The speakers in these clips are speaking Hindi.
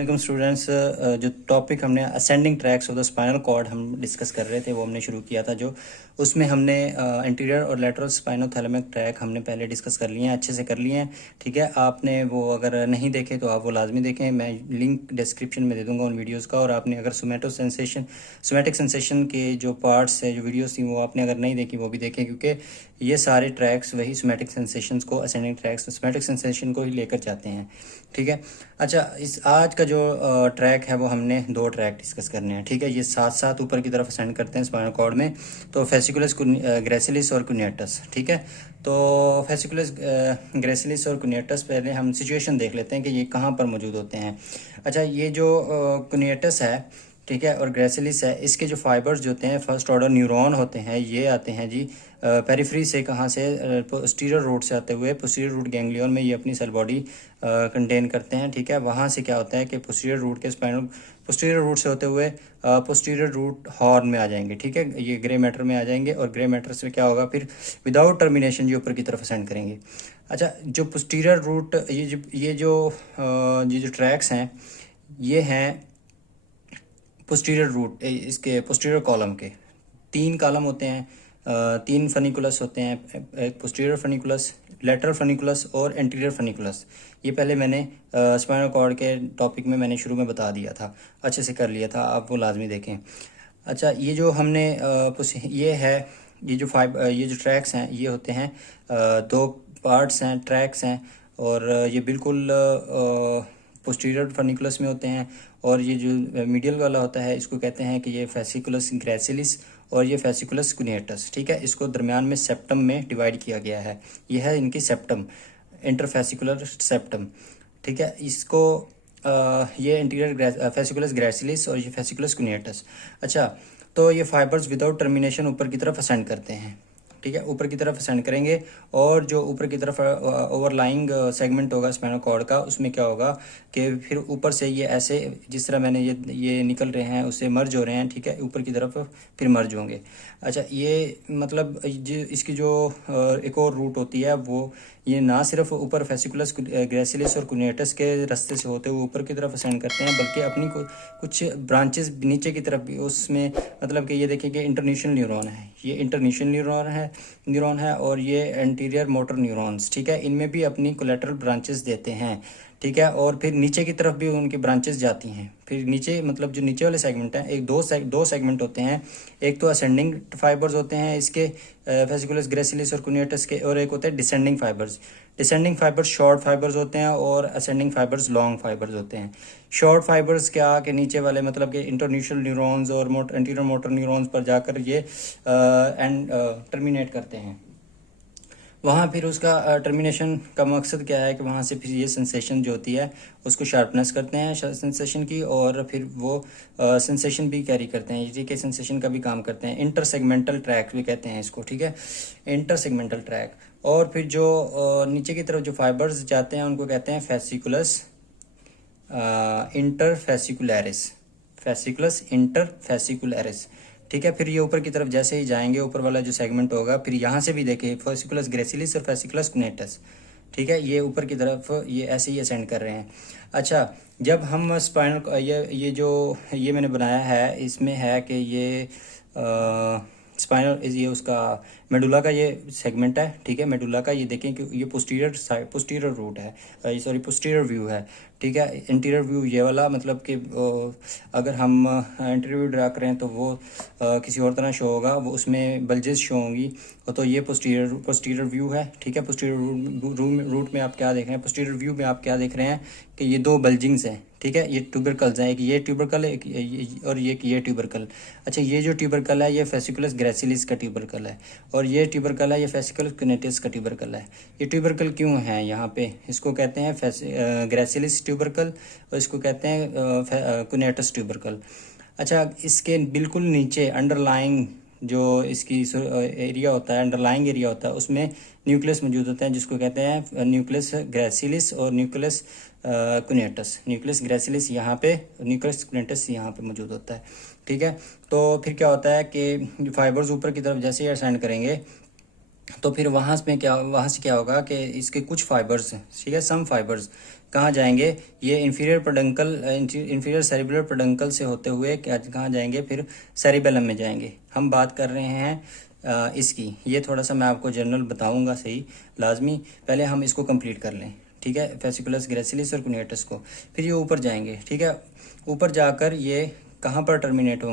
वालेकुम स्टूडेंट्स। जो टॉपिक हमने ascending tracts of the spinal cord हम डिस्कस कर रहे थे वो हमने शुरू किया था। जो उसमें हमने एंटीरियर और लेटरल स्पाइनोथैलेमिक ट्रैक हमने पहले डिस्कस कर लिए हैं, अच्छे से कर लिए हैं। ठीक है, आपने वो अगर नहीं देखे तो आप वो लाजमी देखें। मैं लिंक डिस्क्रिप्शन में दे दूंगा उन वीडियोस का। और आपने अगर सोमैटिक सेंसेशन के जो पार्ट्स है, जो वीडियोस थी, वो आपने अगर नहीं देखी वो भी देखें, क्योंकि ये सारे ट्रैक्स वही सोमैटिक सेंसेशंस को, असेंडिंग ट्रैक्स सोमैटिक सेंसेशन को ही लेकर जाते हैं। ठीक है। अच्छा, इस आज का जो ट्रैक है वो हमने दो ट्रैक डिस्कस करने हैं। ठीक है, ये साथ साथ ऊपर की तरफ असेंड करते हैं स्पाइनल कॉर्ड में। तो फेसिकुलस ग्रेसिलिस और कुनिएटस। ठीक है, तो फेसिकुलस ग्रेसिलिस और कुनिएटस, पहले हम सिचुएशन देख लेते हैं कि ये कहाँ पर मौजूद होते हैं। अच्छा, ये जो कुनिएटस है, ठीक है, और ग्रेसिलिस है, इसके जो फाइबर्स जो होते हैं, फर्स्ट ऑर्डर न्यूरॉन होते हैं, ये आते हैं जी पेरिफ्री से। कहाँ से? पोस्टीरियर रूट से आते हुए पोस्टीरियर रूट गैंग्लियन में ये अपनी सेल बॉडी कंटेन करते हैं। ठीक है, वहाँ से क्या होता है कि पोस्टीरियर रूट से होते हुए पोस्टीरियर रूट हॉर्न में आ जाएंगे। ठीक है, ये ग्रे मैटर में आ जाएंगे, और ग्रे मैटर से क्या होगा फिर विदाउट टर्मिनेशन ये ऊपर की तरफ असेंड करेंगे। अच्छा, जो पोस्टीरियर रूट, ये जो ट्रैक्स हैं, ये हैं पोस्टीरियर रूट, इसके पोस्टीरियर कॉलम के तीन कॉलम होते हैं, तीन फनिकुलस होते हैं, एक पोस्टीरियर फनिकुलस, लेटरल फनिकुलस और एंटीरियर फनिकुलस। ये पहले मैंने स्पाइनल कॉर्ड के टॉपिक में मैंने शुरू में बता दिया था, अच्छे से कर लिया था, आप वो लाजमी देखें। अच्छा, ये जो हमने ये है, ये जो ट्रैक्स हैं, ये होते हैं दो पार्ट्स हैं, ट्रैक्स हैं, और ये बिल्कुल पोस्टीरियर फनिकुलस में होते हैं। और ये जो मीडियल वाला होता है, इसको कहते हैं कि ये फेसिकुलस ग्रेसिलिस और ये फेसिकुलस कुनिएटस। ठीक है, इसको दरमियान में सेप्टम में डिवाइड किया गया है। ये है इनकी सेप्टम, इंटरफेसिकुलर सेप्टम। ठीक है, इसको ये इंटीरियर फेसिकुलस ग्रेसिलिस और ये फेसिकुलस कुनिएटस। अच्छा, तो ये फाइबर्स विदाउट टर्मिनेशन ऊपर की तरफ असेंड करते हैं। ठीक है, ऊपर की तरफ असेंड करेंगे, और जो ऊपर की तरफ ओवरलाइंग सेगमेंट होगा स्पाइनल कॉर्ड का, उसमें क्या होगा कि फिर ऊपर से ये ऐसे, जिस तरह मैंने ये निकल रहे हैं, उससे मर्ज हो रहे हैं। ठीक है, ऊपर की तरफ फिर मर्ज होंगे। अच्छा, ये मतलब इसकी जो एक और रूट होती है, वो ये ना सिर्फ ऊपर फेसिकुलस ग्रेसिलिस और कुनिएटस के रास्ते से होते हुए ऊपर की तरफ असेंड करते हैं, बल्कि अपनी कुछ ब्रांचेस नीचे की तरफ भी उसमें, मतलब कि ये देखिए कि इंटरन्यूशनल न्यूरॉन है, ये इंटरन्यूशनल न्यूरॉन है, और ये एंटीरियर मोटर न्यूरॉन्स। ठीक है, इनमें भी अपनी कोलेटरल ब्रांचेस देते हैं। ठीक है, और फिर नीचे की तरफ भी उनकी ब्रांचेस जाती हैं। फिर नीचे, मतलब जो नीचे वाले सेगमेंट हैं, एक दो सेगमेंट होते हैं। एक तो असेंडिंग फाइबर्स होते हैं इसके, फेसिकुलस ग्रेसिलिस और कुनिएटस के, और एक होते हैं descending fibres. Descending fibres short fibres होते हैं, और असेंडिंग फाइबर्स लॉन्ग फाइबर्स होते हैं। शॉर्ट फाइबर्स क्या कि नीचे वाले, मतलब कि इंटरन्यूशनल न्यूरॉन्स और एंटीरियर मोटर न्यूरॉन्स पर जाकर ये टर्मिनेट करते हैं। वहाँ फिर उसका टर्मिनेशन का मकसद क्या है कि वहाँ से फिर ये सेंसेशन जो होती है उसको शार्पनेस करते हैं सेंसेशन की, और फिर वो सेंसेशन भी कैरी करते हैं, ये के सेंसेशन का भी काम करते हैं। इंटर सेगमेंटल ट्रैक भी कहते हैं इसको। ठीक है, इंटर सेगमेंटल ट्रैक। और फिर जो नीचे की तरफ जो फाइबर्स जाते हैं उनको कहते हैं फेसिकुलस इंटरफेसिकुलरिस, फेसिकुलस इंटरफेसिकुलरिस। ठीक है, फिर ये ऊपर की तरफ जैसे ही जाएंगे, ऊपर वाला जो सेगमेंट होगा, फिर यहाँ से भी देखिए फेसिकुलस ग्रेसिलिस और फेसिकुलस कुनेटस। ठीक है, ये ऊपर की तरफ ये ऐसे ही असेंड कर रहे हैं। अच्छा, जब हम स्पाइनल, ये मैंने बनाया है, इसमें है कि ये स्पाइनल, ये उसका मेडुला का ये सेगमेंट है। ठीक है, मेडुला का ये देखें कि ये पोस्टीरियर रूट है, सॉरी पोस्टीरियर व्यू है। ठीक है, इंटीरियर व्यू ये वाला, मतलब कि अगर हम इंटीरियर व्यू ड्रा करें तो वो किसी और तरह शो होगा, वो उसमें बल्जेस शो होंगी। तो ये पोस्टीरियर व्यू है। ठीक है, पोस्टीरियर रूट में आप क्या देख रहे हैं, पोस्टीरियर व्यू में आप क्या देख रहे हैं कि ये दो बल्जिंग्स हैं। ठीक है, ये ट्यूबरकल्स हैं, एक ये ट्यूबरकल है, और ये ट्यूबरकल। अच्छा, ये जो ट्यूबरकल है ये फेसिकुलस ग्रेसिलिस का ट्यूबरकल है, और ये ट्यूबरकल है ये फेसिकुलस कुनेटिस का ट्यूबरकल है। ये ट्यूबरकल क्यों है यहाँ पे, इसको कहते हैं ग्रेसिलिस ट्यूबरकल, और इसको कहते हैं कुनेटस ट्यूबरकल। अच्छा, इसके बिल्कुल नीचे अंडरलाइंग जो इसकी एरिया होता है, अंडरलाइंग एरिया होता है, उसमें न्यूक्लियस मौजूद होता है, जिसको कहते हैं न्यूक्लियस ग्रेसिलिस और न्यूक्लियस कुनेटस। न्यूक्लियस ग्रेसिलिस यहाँ पे, न्यूक्लियस कुनेटस यहाँ पे मौजूद होता है। ठीक है, तो फिर क्या होता है कि फाइबर्स ऊपर की तरफ जैसे ही असेंड करेंगे, तो फिर वहाँ से क्या होगा कि इसके कुछ फाइबर्स, ठीक है, सम फाइबर्स कहाँ जाएंगे, ये इंफीरियर सेरिबुलर पेडंकल से होते हुए क्या कहाँ जाएंगे, फिर सेरिबेलम में जाएंगे। हम बात कर रहे हैं इसकी, ये थोड़ा सा मैं आपको जनरल बताऊंगा सही लाजमी, पहले हम इसको कंप्लीट कर लें, ठीक है, फेसिकुलस ग्रेसिलिस और कुनिएटस को। फिर ये ऊपर जाएंगे, ठीक है, ऊपर जाकर ये कहाँ पर टर्मिनेट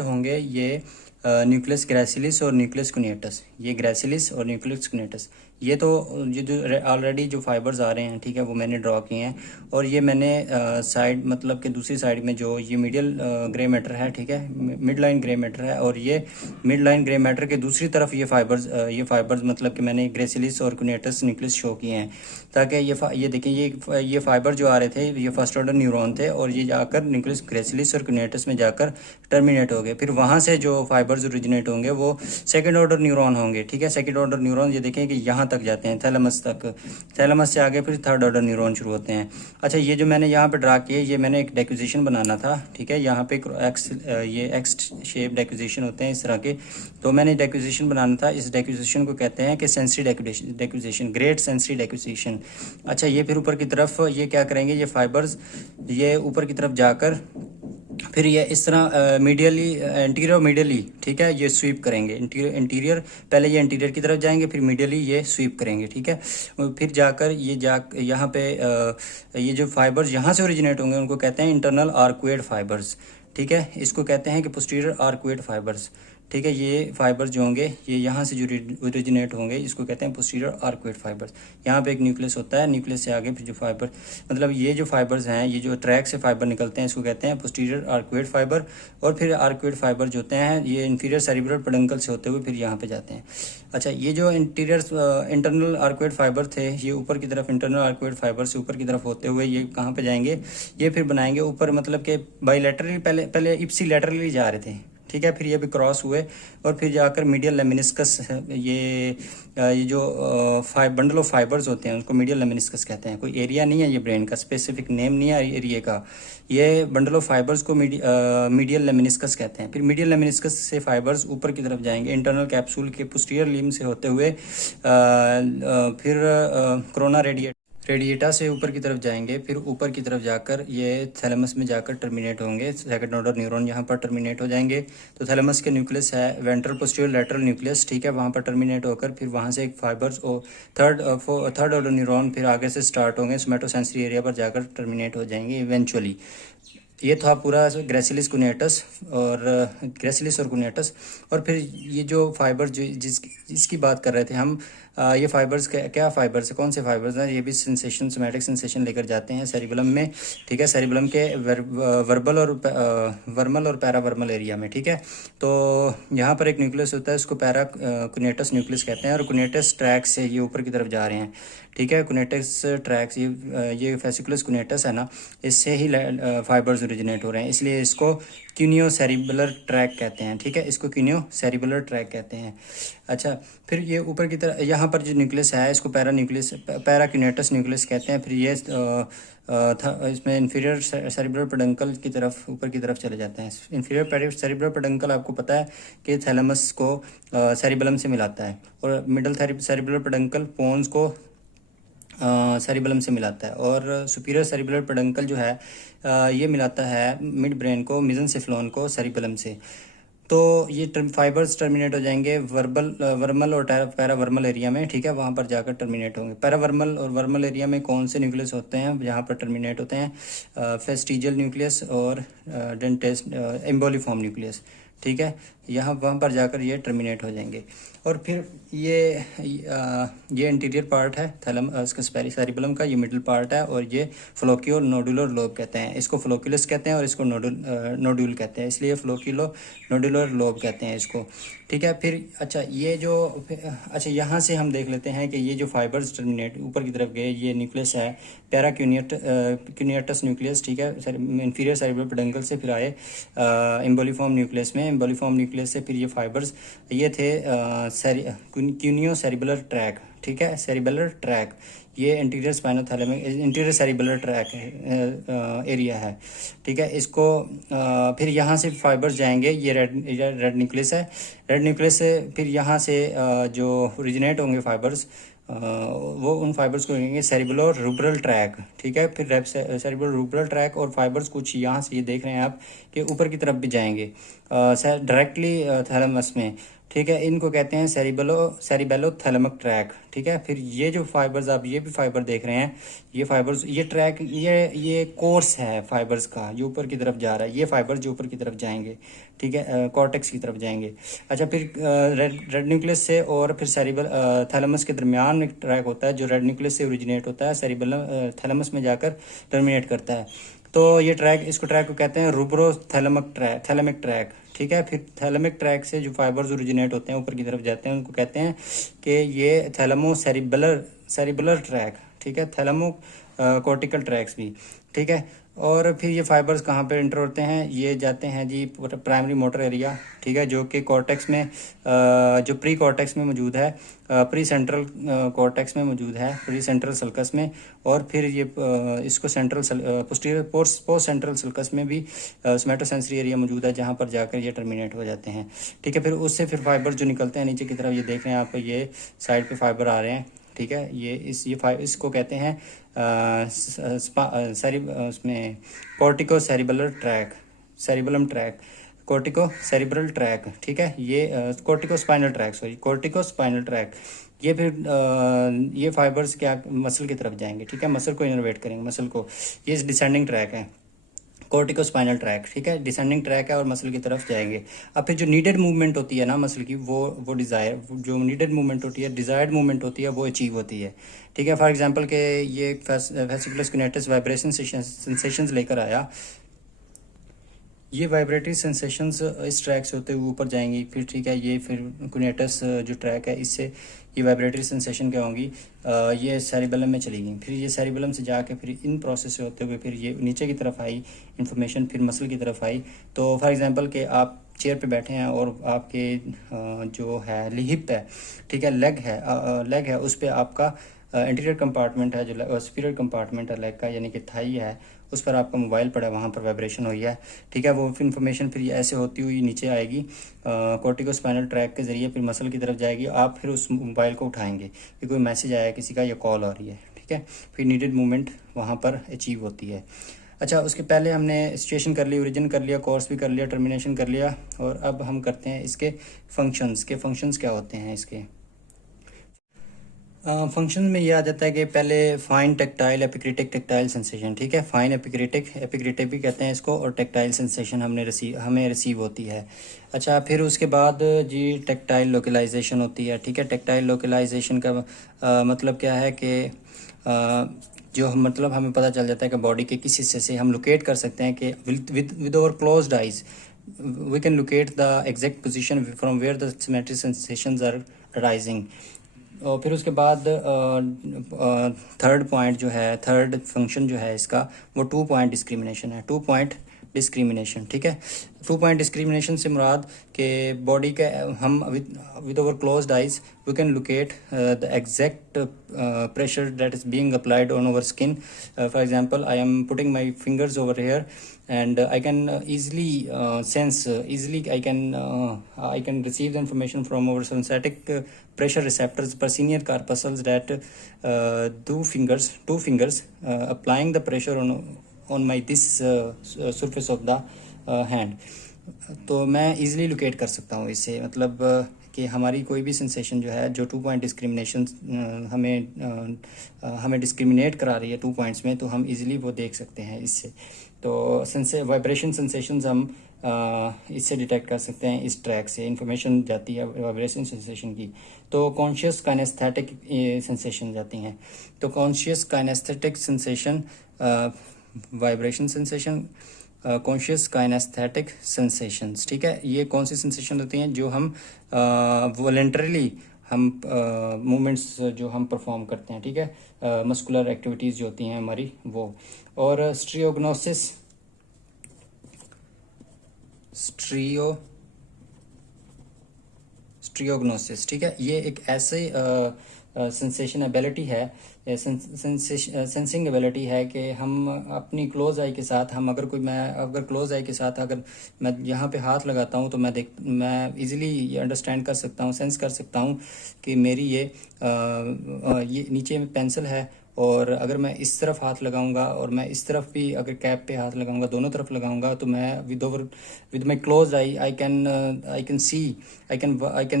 होंगे, ये न्यूक्लियस ग्रेसिलिस और न्यूक्लियस कुनिएटस, ये ग्रेसिलिस और न्यूक्लियस कुनिएटस। ये तो ये जो ऑलरेडी जो फाइबर्स आ रहे हैं, ठीक है, वो मैंने ड्रॉ किए हैं। और ये मैंने साइड मतलब कि दूसरी साइड में जो ये मीडियल ग्रे मैटर है, ठीक है, मिड लाइन ग्रे मैटर है, और ये मिड लाइन ग्रे मैटर के दूसरी तरफ ये फाइबर्स मतलब कि मैंने ग्रेसिलिस और कुनिएटस न्यूक्लियस शो किए हैं, ताकि ये देखें, ये फाइबर जो आ रहे थे ये फर्स्ट ऑर्डर न्यूरॉन थे, और ये जाकर न्यूक्लियस ग्रेसिलिस और कुनिएटस में जाकर टर्मिनेट हो गए। फिर वहाँ से जो फाइबर्स ओरिजिनेट होंगे वो सेकंड ऑर्डर न्यूरॉन होंगे, ठीक है। सेकंड ऑर्डर न्यूरॉन ये देखें कि यहाँ तक जाते हैं, थैलेमस तक, थैलेमस से आगे फिर थर्ड ऑर्डर न्यूरॉन शुरू होते हैं। अच्छा, ये जो मैंने यहाँ पे ड्रा किए, ये मैंने एक डेक्विजिशन बनाना था, ठीक है, यहाँ पे ये एक्स शेप डेक्विजिशन होते हैं इस तरह के, तो मैंने डेक्विजिशन बनाना था। इस डेक्विजिशन को कहते हैं कि सेंसरी डेक्विजिशन, ग्रेट सेंसरी डेक्विजिशन। अच्छा, ये फिर ऊपर की तरफ ये क्या करेंगे, ये फाइबर्स ये ऊपर की तरफ जाकर फिर ये इस तरह मीडियली इंटीरियर मीडियली, ठीक है, ये स्वीप करेंगे, इंटीरियर पहले ये इंटीरियर की तरफ जाएंगे, फिर मीडियली ये स्वीप करेंगे, ठीक है। फिर जाकर यहाँ पे ये जो फाइबर्स यहाँ से ओरिजिनेट होंगे उनको कहते हैं इंटरनल आर्कुएड फाइबर्स, ठीक है, इसको कहते हैं कि पोस्टीरियर आर्कुएड फाइबर्स, ठीक है। ये फाइबर्स जो होंगे ये यहाँ से जो ओरिजिनेट होंगे इसको कहते हैं पोस्टीरियर आर्कुएड फाइबर्स। यहाँ पे एक न्यूक्लियस होता है, न्यूक्लियस से आगे फिर जो फाइबर मतलब ये जो फाइबर्स हैं, ये जो ट्रैक से फाइबर निकलते हैं इसको कहते हैं पोस्टीरियर आर्कुएड फाइबर। और फिर आर्कुएड फाइबर जो होते हैं ये इंफीरियर सेरिब्रल पेडंकल से होते हुए फिर यहाँ पे जाते हैं। अच्छा, ये जो इंटरनल आर्कुएड फाइबर थे, ये ऊपर की तरफ इंटरनल आर्कुएड फाइबर से ऊपर की तरफ होते हुए ये कहाँ पे जाएंगे, ये फिर बनाएंगे ऊपर, मतलब कि बाईलैटरली पहले इप्सी लैटरली जा रहे थे, ठीक है, फिर ये भी क्रॉस हुए और फिर जाकर मीडियल लेमिनिस्कस, ये जो बंडल ऑफ फाइबर्स होते हैं उसको मीडियल लेमिनिस्कस कहते हैं। कोई एरिया नहीं है ये ब्रेन का, स्पेसिफिक नेम नहीं है एरिया का, ये बंडल ऑफ फाइबर्स को मीडियल लेमिनिस्कस कहते हैं। फिर मीडियल लेमिनिस्कस से फाइबर्स ऊपर की तरफ जाएंगे इंटरनल कैप्सूल के पोस्टीरियर लिम्ब से होते हुए, फिर कोरोना रेडिएटा से ऊपर की तरफ जाएंगे, फिर ऊपर की तरफ जाकर ये थैलेमस में जाकर टर्मिनेट होंगे, सेकंड ऑर्डर न्यूरॉन यहाँ पर टर्मिनेट हो जाएंगे। तो थैलेमस के न्यूक्लियस है वेंट्रल पोस्टीरियर लैटरल न्यूक्लियस, ठीक है, वहाँ पर टर्मिनेट होकर फिर वहाँ से एक फाइबर्स और थर्ड ऑर्डर न्यूरॉन फिर आगे से स्टार्ट होंगे, सोमैटोसेंसरी एरिया पर जाकर टर्मिनेट हो जाएंगे इवेंचुअली। ये था पूरा ग्रेसिलिस और कुनिएटस। और फिर ये जो फाइबर जो जिसकी बात कर रहे थे हम, ये फाइबर्स क्या फाइबर्स है, कौन से फाइबर्स हैं, ये भी सेंसेशन, सोमैटिक सेंसेशन लेकर जाते हैं सेरिबेलम में, ठीक है, सेरिबेलम के वर्मल और पैरावर्मल एरिया में, ठीक है। तो यहाँ पर एक न्यूक्लियस होता है, उसको पैरा कुनिएटस न्यूक्लियस कहते हैं, और कुनिएटस ट्रैक से ये ऊपर की तरफ जा रहे हैं, ठीक है। कुनिएटस ट्रैक्स ये फेसिकुलस कुनिएटस है ना, इससे ही फाइबर्स ओरिजिनेट हो रहे हैं, इसलिए इसको क्यूनियो सेरिबुलर ट्रैक कहते हैं, ठीक है, इसको क्यूनियो सेरिबुलर ट्रैक कहते हैं। अच्छा, फिर ये ऊपर की तरफ यहाँ पर जो न्यूक्लियस है इसको पैरा क्यूनेटस न्यूक्लियस कहते हैं। फिर ये इसमें इंफीरियर सेरिब्रल पेडंकल की तरफ ऊपर की तरफ चले जाते हैं। इंफीरियर सेरिब्रल पेडंकल आपको पता है कि थैलेमस को सेरिबेलम से मिलाता है, और मिडल सेरिब्रल पेडंकल पोन्स को सेरिबेलम से मिलाता है, और सुपीरियर सेरिब्रल पेडंकल जो है ये मिलाता है मिड ब्रेन को, मेसेनसेफलोन को सेरिबेलम से। तो ये फाइबर्स टर्मिनेट हो जाएंगे वर्मल और पैरावर्मल एरिया में, ठीक है, वहाँ पर जाकर टर्मिनेट होंगे। पैरावर्मल और वर्मल एरिया में कौन से न्यूक्लियस होते हैं जहाँ पर टर्मिनेट होते हैं, फेस्टिजियल न्यूक्लियस और डेंटेस्ट एम्बोलिफॉर्म न्यूक्लियस, ठीक है, यहाँ वहाँ पर जाकर ये टर्मिनेट हो जाएंगे। और फिर ये इंटीरियर पार्ट है थैलेमस सेरिबेलम का, ये मिडिल पार्ट है, और ये फ्लोक्यो नोडुलर लोब कहते हैं, इसको फ्लोक्यूलस कहते हैं और इसको नोड्यूल कहते हैं, इसलिए फ्लोक्यूलो नोडुलर लोब कहते हैं इसको, ठीक है। फिर अच्छा, यहाँ से हम देख लेते हैं कि ये जो फाइबर्स टर्मिनेट ऊपर की तरफ गए, ये न्यूक्लियस है पैरा क्यूनिएटस न्यूक्लियस, ठीक है, इंफीरियर सेरिब्रल पेडंकल से फिर आए एम्बोलिफॉर्म न्यूक्लियस में, एम्बोलिफॉर्म न्यूक्लियस से फिर ये फाइबर्स ये थे क्यूनियो सेरिबुलर ट्रैक, ठीक है, सेरिबुलर ट्रैक, ये interior spinothalamic interior cerebellar tract area है, ठीक है। इसको फिर यहाँ से फाइबर्स जाएंगे, ये रेड न्यूक्लियस है, रेड न्यूक्लियस से फिर यहाँ से जो ओरिजिनेट होंगे फाइबर्स वो उन फाइबर्स को कहेंगे सेरिबेलो रूब्रल ट्रैक, ठीक है। फिर सेरिबेलो रूब्रल ट्रैक और फाइबर्स कुछ यहाँ से ये देख रहे हैं आप कि ऊपर की तरफ भी जाएंगे डायरेक्टली थैलेमस में, ठीक है। इनको कहते हैं सेरिबेलो थैलेमिक ट्रैक, ठीक है। फिर ये जो फाइबर्स आप ये भी फाइबर देख रहे हैं, ये फाइबर्स ये ट्रैक ये कोर्स है फाइबर्स का, ये ऊपर की तरफ जा रहा है, ये फाइबर्स जो ऊपर की तरफ जाएंगे, ठीक है, कॉर्टेक्स की तरफ जाएंगे। अच्छा, फिर रेड न्यूक्लियस से और फिर सेरिबल थैलेमस के दरमियान एक ट्रैक होता है जो रेड न्यूक्लियस से ओरिजिनेट होता है, सेरिबेलम थैलेमस में जाकर टर्मिनेट करता है। तो ये ट्रैक, इसको ट्रैक को कहते हैं रूब्रो थैलेमिक ट्रैक, ठीक है। फिर थैलेमिक ट्रैक से जो फाइबर्स ओरिजिनेट होते हैं ऊपर की तरफ जाते हैं उनको कहते हैं कि ये थैलेमो सेरिबुलर ट्रैक, ठीक है, थैलेमो कॉर्टिकल ट्रैक्स भी, ठीक है। और फिर ये फाइबर्स कहाँ पे इंटर होते हैं, ये जाते हैं जी प्राइमरी मोटर एरिया, ठीक है, जो कि कॉर्टेक्स में जो प्री कॉर्टेक्स में मौजूद है, प्री सेंट्रल कॉर्टेक्स में मौजूद है, प्री सेंट्रल सल्कस में। और फिर ये इसको पोस्टीरियर पोस्ट सेंट्रल सल्कस में भी सोमैटोसेंसरी एरिया मौजूद है, जहाँ पर जाकर ये टर्मिनेट हो जाते हैं, ठीक है। फिर उससे फिर फाइबर जो निकलते हैं नीचे की तरफ, ये देख रहे हैं आप, ये साइड पे फाइबर आ रहे हैं, ठीक है। इसको कहते हैं उसमें cortico cerebellar tract, cerebellum tract, cortico cerebral tract, ठीक है। ये cortico spinal tract, sorry cortico spinal tract. ये फिर ये फाइबर्स क्या मसल की तरफ जाएंगे, ठीक है, मसल को इनर्वेट करेंगे, मसल को। ये डिसेंडिंग ट्रैक है, कॉर्टिको स्पाइनल ट्रैक, ठीक है, डिसेंडिंग ट्रैक है और मसल की तरफ जाएंगे। अब फिर जो नीडेड मूवमेंट होती है ना मसल की, वो जो नीडेड मूवमेंट होती है, डिजायर्ड मूवमेंट होती है, वो अचीव होती है, ठीक है। फॉर एग्जांपल के ये वेसिकुलर स्किनेटस वाइब्रेशन सेंसेशंस लेकर आया, ये वाइब्रेटरी सेंसेशंस इस ट्रैक से होते हुए ऊपर जाएंगी, फिर ठीक है, ये फिर कुनेटस जो ट्रैक है, इससे ये वाइब्रेटरी सेंसेशन क्या होंगी, ये सेरिबेलम में चली गई, फिर ये सेरिबेलम से जाके फिर इन प्रोसेस से होते हुए फिर ये नीचे की तरफ आई इन्फॉर्मेशन, फिर मसल की तरफ आई। तो फॉर एग्जांपल कि आप चेयर पे बैठे हैं और आपके जो है हिप है, ठीक है, लेग है, उस पर आपका इंटीरियर कंपार्टमेंट है, जो सुपीरियर कंपार्टमेंट है लेग का, यानी कि थाई है, उस पर आपका मोबाइल पड़ा है, वहाँ पर वाइब्रेशन हुई है, ठीक है। वो फिर इन्फॉर्मेशन फिर ऐसे होती हुई नीचे आएगी कॉर्टिको स्पाइनल ट्रैक के ज़रिए, फिर मसल की तरफ जाएगी। आप फिर उस मोबाइल को उठाएंगे कि कोई मैसेज आया किसी का या कॉल आ रही है, ठीक है। फिर नीडेड मूवमेंट वहाँ पर अचीव होती है। अच्छा, उसके पहले हमने सिचुएशन कर ली, ओरिजिन कर लिया, कोर्स भी कर लिया, टर्मिनेशन कर लिया, और अब हम करते हैं इसके फंक्शंस क्या होते हैं इसके। फंक्शन में ये आ जाता है कि पहले फाइन टेक्टाइल टेक्टाइल सेंसेशन, ठीक है, फाइन एपिक्रिटिक भी कहते हैं इसको, और टेक्टाइल सेंसेशन हमें रिसीव होती है। अच्छा, फिर उसके बाद जी टेक्टाइल लोकलाइजेशन होती है, ठीक है। टेक्टाइल लोकलाइजेशन का मतलब क्या है कि मतलब हमें पता चल जाता है कि बॉडी के किस हिस्से से हम लोकेट कर सकते हैं कि with our closed eyes we can locate the exact position from where the symmetry sensations are rising. और फिर उसके बाद थर्ड पॉइंट जो है, थर्ड फंक्शन जो है इसका, वो 2 पॉइंट डिस्क्रिमिनेशन है, 2 पॉइंट डिस्क्रिमिनेशन, ठीक है। 2 पॉइंट डिस्क्रिमिनेशन से मुराद के बॉडी के हम with our closed eyes we can locate the exact pressure that is being applied on our skin. For example, I am putting my fingers over here and I can easily sense I can receive the information from our synthetic pressure receptors, proscenior corpuscles, that two fingers applying the pressure on my this surface of the hand। तो मैं इजीली लोकेट कर सकता हूँ इससे, मतलब कि हमारी कोई भी सेंसेशन जो है, जो 2 पॉइंट डिस्क्रिमिनेशन हमें डिस्क्रिमिनेट करा रही है 2 पॉइंट्स में, तो हम इजीली वो देख सकते हैं इससे। तो वाइब्रेशन सेंसेशंस हम इससे डिटेक्ट कर सकते हैं, इस ट्रैक से इंफॉर्मेशन जाती है वाइब्रेशन सेंसेशन की। तो कॉन्शियस काइनेस्थेटिक सेंसेशन जाती हैं। तो conscious kinesthetic sensation, vibration sensation, conscious kinesthetic sensations, ठीक है। ये कौन सी सेंसेशन होती हैं, जो हम वॉलेंटरीली हम मूवमेंट्स जो हम परफॉर्म करते हैं, ठीक है, मस्कुलर एक्टिविटीज़ जो होती हैं हमारी वो। और स्ट्रियोग्नोसिस, ठीक है, ये एक ऐसे सेंसेशन एबिलिटी है सेंसिंग एबिलिटी है कि हम अपनी क्लोज आई के साथ, हम अगर क्लोज आई के साथ अगर मैं यहाँ पे हाथ लगाता हूँ तो मैं इजीली ये अंडरस्टैंड कर सकता हूँ, सेंस कर सकता हूँ कि मेरी ये नीचे में पेंसिल है, और अगर मैं इस तरफ हाथ लगाऊंगा और मैं इस तरफ भी अगर कैप पे हाथ लगाऊंगा, दोनों तरफ लगाऊंगा, तो मैं with my close I I can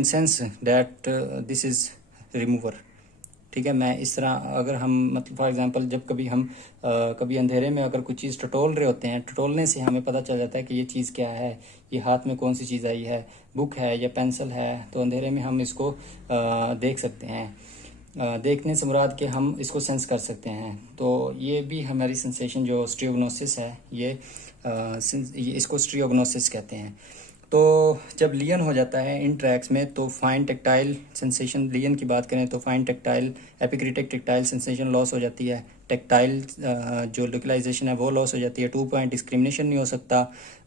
sense that this is remover. ठीक है, मैं इस तरह अगर हम मतलब फॉर एग्जांपल जब कभी हम कभी अंधेरे में अगर कुछ चीज़ टटोल रहे होते हैं, टटोलने से हमें पता चल जाता है कि ये चीज़ क्या है, ये हाथ में कौन सी चीज़ आई है, बुक है या पेंसिल है, तो अंधेरे में हम इसको देख सकते हैं। देखने से मुराद कि हम इसको सेंस कर सकते हैं। तो ये भी हमारी सेंसेशन जो स्ट्रियोग्नोसिस है, ये इसको स्ट्रियोग्नोसिस कहते हैं। तो जब लियन हो जाता है इन ट्रैक्स में, तो फाइन टेक्टाइल सेंसेशन, लियन की बात करें तो fine tactile epicritic tactile sensation loss हो जाती है, टेक्टाइल जो लोकलाइजेशन है वो लॉस हो जाती है, 2 पॉइंट डिस्क्रिमिनेशन नहीं हो सकता,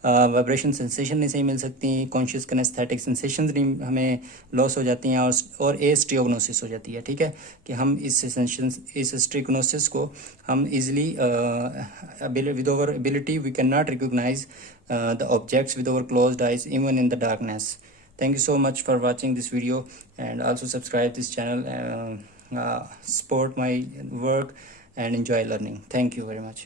वाइब्रेशन सेंसेशन नहीं सही मिल सकती, कॉन्शियस कनेस्थेटिक सेंसेशन नहीं हमें लॉस हो जाती हैं, और ए स्ट्रियोग्नोसिस हो जाती है। ठीक है, कि हम इस स्ट्रियोग्नोसिस को हम easily with our ability we can not recognize the objects with our closed eyes even in the darkness. Thank you so much for watching this video, and also subscribe this channel, support my work and enjoy learning. Thank you very much.